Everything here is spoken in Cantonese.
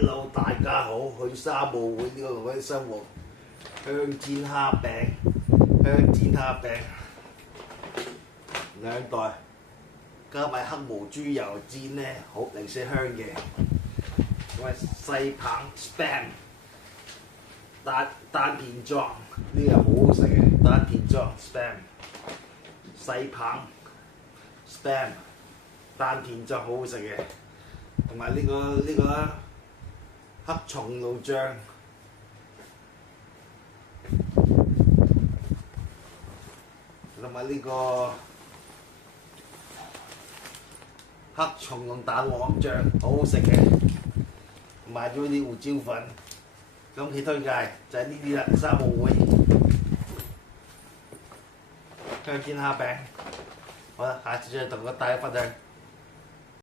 Hello，大家好，去沙務會呢個嗰啲生活，香煎蝦餅，香煎蝦餅兩袋，加埋黑毛豬油煎咧，好零舍香嘅。咁啊細棒 spam 單片裝，呢個好好食嘅單片裝 spam 細棒 spam 單片裝好好食嘅，同埋呢個黑松露醬。同埋呢個黑松露蛋黃醬好好食嘅，買咗啲胡椒粉，今期推介就係呢啲啦，沙務會香煎蝦餅，好啦，下次再同大家分享。